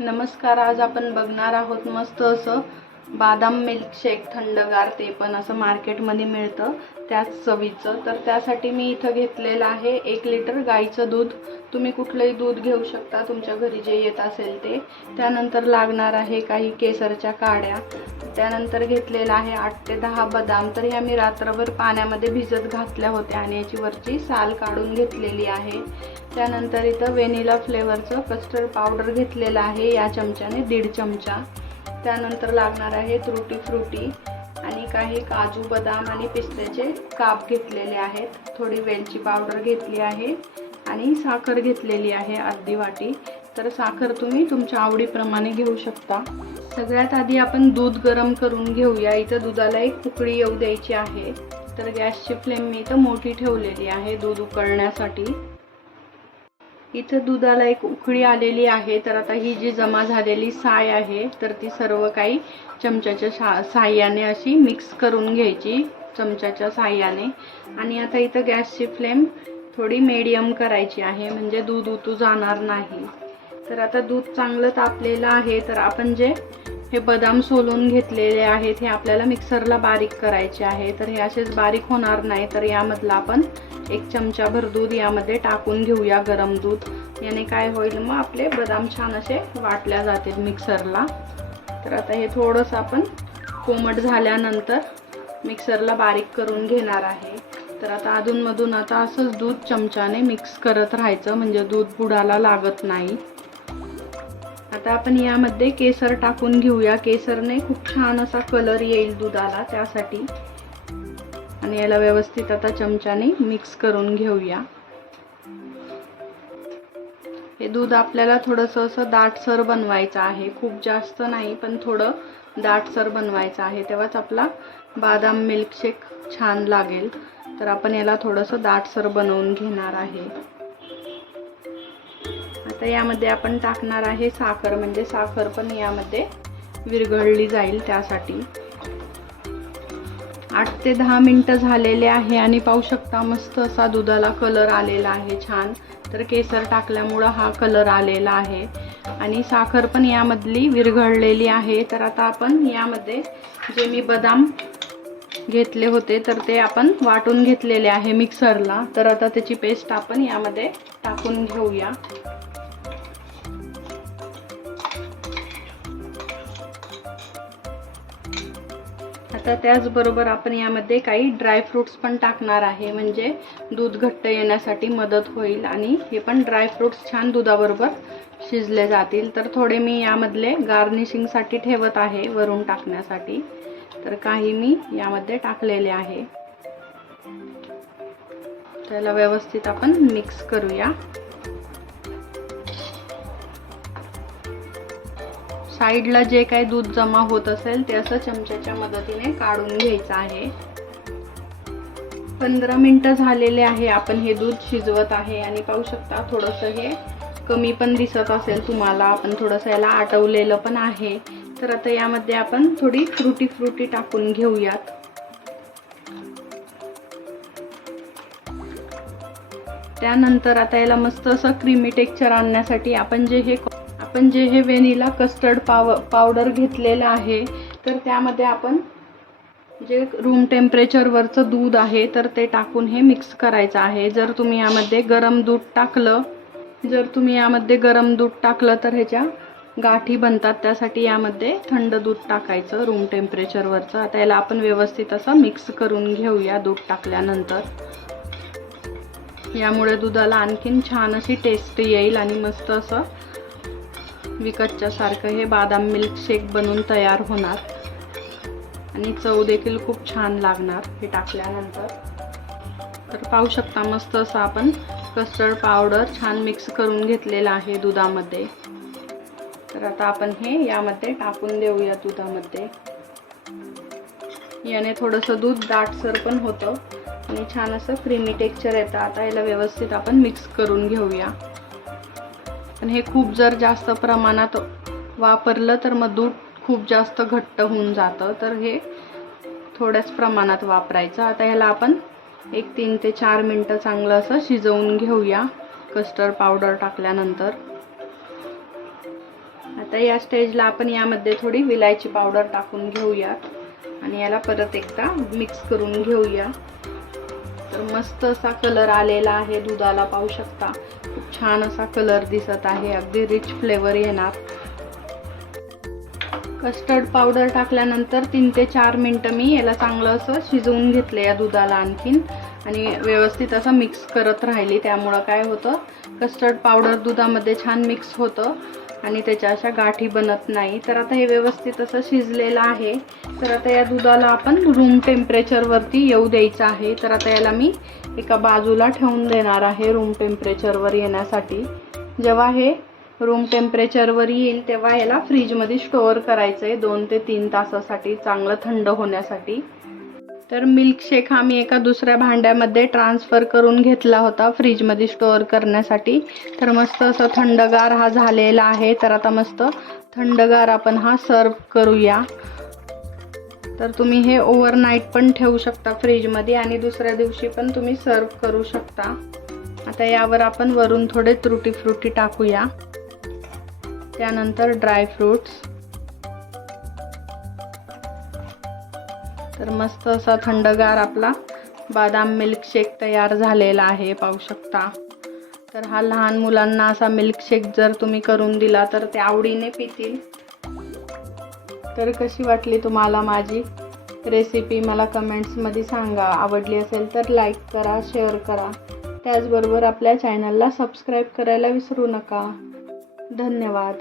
नमस्कार आज आपण बघणार आहोत मस्त असं बादाम मिल्कशेक थंडगार ते पण असं मार्केटमध्ये मिळतं त्याच चवीचं. तर त्यासाठी मी इथं घेतलेलं आहे एक लिटर गाईचं दूध. तुम्ही कुठलंही दूध घेऊ शकता तुमच्या घरी जे येत असेल ते. त्यानंतर लागणार आहे काही केसरच्या काड्या. त्यानंतर घेतलेलं आहे आठ ते दहा बदाम. तर ह्या मी रात्रभर पाण्यामध्ये भिजत घातल्या होत्या आणि याची वरची साल काढून घेतलेली आहे. त्यानंतर इथं व्हेनिला फ्लेवरचं कस्टर्ड पावडर घेतलेलं आहे या चमच्याने दीड चमचा. त्यानंतर लागणार आहे त्रुटी फ्रुटी आणि काही काजू बदाम आणि पिस्त्याचे काप घेतलेले आहेत. थोडी वेलची पावडर घेतली आहे आणि साखर घेतलेली आहे अर्धी वाटी. तर साखर तुम्ही तुमच्या आवडीप्रमाणे घेऊ शकता. सगळ्यात आधी आपण दूध गरम करून घेऊया. इथं दुधाला एक उकळी येऊ द्यायची आहे. तर गॅसची फ्लेम मी इथं मोठी ठेवलेली आहे दूध उकळण्यासाठी. इथं दुधाला एक उकळी आलेली आहे. तर आता ही जी जमा झालेली साय आहे तर ती सर्व काही चमच्याच्या शा साह्याने अशी मिक्स करून घ्यायची चमच्याच्या साह्याने. आणि आता इथं गॅसची फ्लेम थोडी मीडियम करायची आहे म्हणजे दूध उतू जाणार नाही. तर आता दूध चांगलं तापलेलं आहे तर आपण जे हे बदाम सोलून घेतलेले आहेत हे आपल्याला मिक्सरला बारीक करायचे आहे. तर हे असेच बारीक होणार नाही तर यामधलं आपण एक चमचाभर दूध यामध्ये टाकून घेऊया गरम दूध. याने काय होईल मग आपले बदाम छान असे वाटल्या जातील मिक्सरला. तर आता हे थोडंसं आपण कोमट झाल्यानंतर मिक्सरला बारीक करून घेणार आहे. तर आता अधूनमधून आता असंच दूध चमच्याने मिक्स करत राहायचं म्हणजे दूध बुडाला लागत नाही. आता आपण यामध्ये केसर टाकून घेऊया. केसरने खूप छान असा कलर येईल दुधाला त्यासाठी. आणि याला व्यवस्थित आता चमच्याने मिक्स करून घेऊया. हे दूध आपल्याला थोडंसं असं दाटसर बनवायचं आहे. खूप जास्त नाही पण थोडं दाटसर बनवायचं आहे. तेव्हाच आपला बादाम मिल्कशेक छान लागेल. तर आपण याला थोडंसं दाटसर बनवून घेणार आहे. आता यामध्ये आपण टाकणार आहे साखर. म्हणजे साखर पण यामध्ये विरघळली जाईल त्यासाठी. आठ ते दहा मिनटं झालेले आहे आणि पाहू शकता मस्त असा दुधाला कलर आलेला आहे छान. तर केसर टाकल्यामुळं हा कलर आलेला आहे. आणि साखर पण यामधली विरघळलेली आहे. तर आता आपण यामध्ये जे मी बदाम घेतले होते तर ते आपण वाटून घेतलेले आहे मिक्सरला. तर आता त्याची पेस्ट आपण यामध्ये टाकून घेऊया. तर त्याचबरोबर आपण यामध्ये काही ड्रायफ्रुट्स पण टाकणार आहे. म्हणजे दूध घट्ट येण्यासाठी मदत होईल आणि हे पण ड्रायफ्रुट्स छान दुधाबरोबर शिजले जातील. तर थोडे मी यामधले गार्निशिंगसाठी ठेवत आहे वरून टाकण्यासाठी. तर काही मी यामध्ये टाकलेले आहे. त्याला व्यवस्थित आपण मिक्स करूया. साईडला जे काही दूध जमा होत असेल ते असं चमच्याच्या मदतीने काढून घ्यायचं आहे. पंधरा मिनटं झालेले आहे आपण हे दूध शिजवत आहे आणि पाहू शकता थोडंसं हे कमी पण दिसत असेल तुम्हाला आपण थोडंसं याला आटवलेलं पण आहे. तर आता यामध्ये आपण थोडी फ्रुटी फ्रुटी टाकून घेऊयात. त्यानंतर आता याला मस्त असं क्रीमी टेक्चर आणण्यासाठी आपण जे हे आपण जे हे वेनिला कस्टर्ड पाव पावडर घेतलेलं आहे तर त्यामध्ये आपण जे रूम टेम्परेचरवरचं दूध आहे तर ते टाकून हे मिक्स करायचं आहे. जर तुम्ही यामध्ये गरम दूध टाकलं जर तुम्ही यामध्ये गरम दूध टाकलं तर ह्याच्या गाठी बनतात. त्यासाठी यामध्ये थंड दूध टाकायचं रूम टेम्परेचरवरचं आता याला आपण व्यवस्थित असं मिक्स करून घेऊया दूध टाकल्यानंतर. यामुळे दुधाला आणखीन छान अशी टेस्ट येईल आणि मस्त असं विकतच्या सारखं हे बादाम मिल्कशेक बनून तयार होणार. आणि चव देखील खूप छान लागणार हे टाकल्यानंतर. तर पाहू शकता मस्त असं आपण कस्टर्ड पावडर छान मिक्स करून घेतलेलं आहे दुधामध्ये. तर आता आपण हे यामध्ये टाकून देऊया दुधामध्ये. याने थोडंसं दूध दाटसर पण होतं. आणि छान असं क्रीमी टेक्चर येतं. आता याला व्यवस्थित आपण मिक्स करून घेऊया. पण हे खूप जर जास्त प्रमाणात वापरलं तर मग दूध खूप जास्त घट्ट होऊन जातं. तर हे थोड्याच प्रमाणात वापरायचं. आता ह्याला आपण एक तीन ते चार मिनटं चांगलं असं शिजवून घेऊया. कस्टर्ड पावडर टाकल्यानंतर. आता या स्टेजला आपण यामध्ये थोडी विलायची पावडर टाकून घेऊयात. आणि याला परत एकदा मिक्स करून घेऊया. तर मस्त असा कलर आलेला आहे दुधाला पाहू शकता. खूप छान असा कलर दिसत आहे अगदी रिच फ्लेवर येणार. कस्टर्ड पावडर टाकल्यानंतर तीन ते चार मिनटं मी याला चांगलं असं शिजवून घेतलं या दुधाला आणखीन. आणि व्यवस्थित असं मिक्स करत राहिली. त्यामुळं काय होतं कस्टर्ड पावडर दुधामध्ये छान मिक्स होतं आणि त्याच्या अशा गाठी बनत नाही. तर आता हे व्यवस्थित असं शिजलेलं आहे. तर आता या दुधाला आपण रूम टेम्परेचरवरती येऊ द्यायचं आहे. तर आता याला मी एका बाजूला ठेवून देणार आहे रूम टेम्परेचरवर येण्यासाठी. जेव्हा हे रूम टेम्परेचरवर येईल तेव्हा याला फ्रीजमध्ये स्टोअर करायचं आहे दोन ते तीन तासासाठी चांगलं थंड होण्यासाठी. तर मिल्कशेक हा मी एका दुसऱ्या भांड्यामध्ये ट्रान्सफर करून घेतला होता फ्रीजमध्ये स्टोअर करण्यासाठी. तर मस्त असं थंडगार हा झालेला आहे. तर आता मस्त थंडगार आपण हा सर्व करूया. तर तुम्ही हे ओव्हरनाईट पण ठेवू शकता फ्रीजमध्ये आणि दुसऱ्या दिवशी पण तुम्ही सर्व करू शकता. आता यावर आपण वरून थोडे त्रुटी फ्रुटी टाकूया. त्यानंतर ड्रायफ्रूट्स तर मस्त असा थंडगार आपला बादाम मिल्कशेक तयार झालेला आहे पाहू शकता. तर हा लहान मुलांना असा मिल्कशेक जर तुम्ही करून दिला तर ते आवडीने पितील. तर कशी वाटली तुम्हाला माझी रेसिपी मला कमेंट्समध्ये सांगा. आवडली असेल तर लाईक करा शेअर करा. त्याचबरोबर आपल्या चॅनलला सबस्क्राईब करायला विसरू नका. धन्यवाद.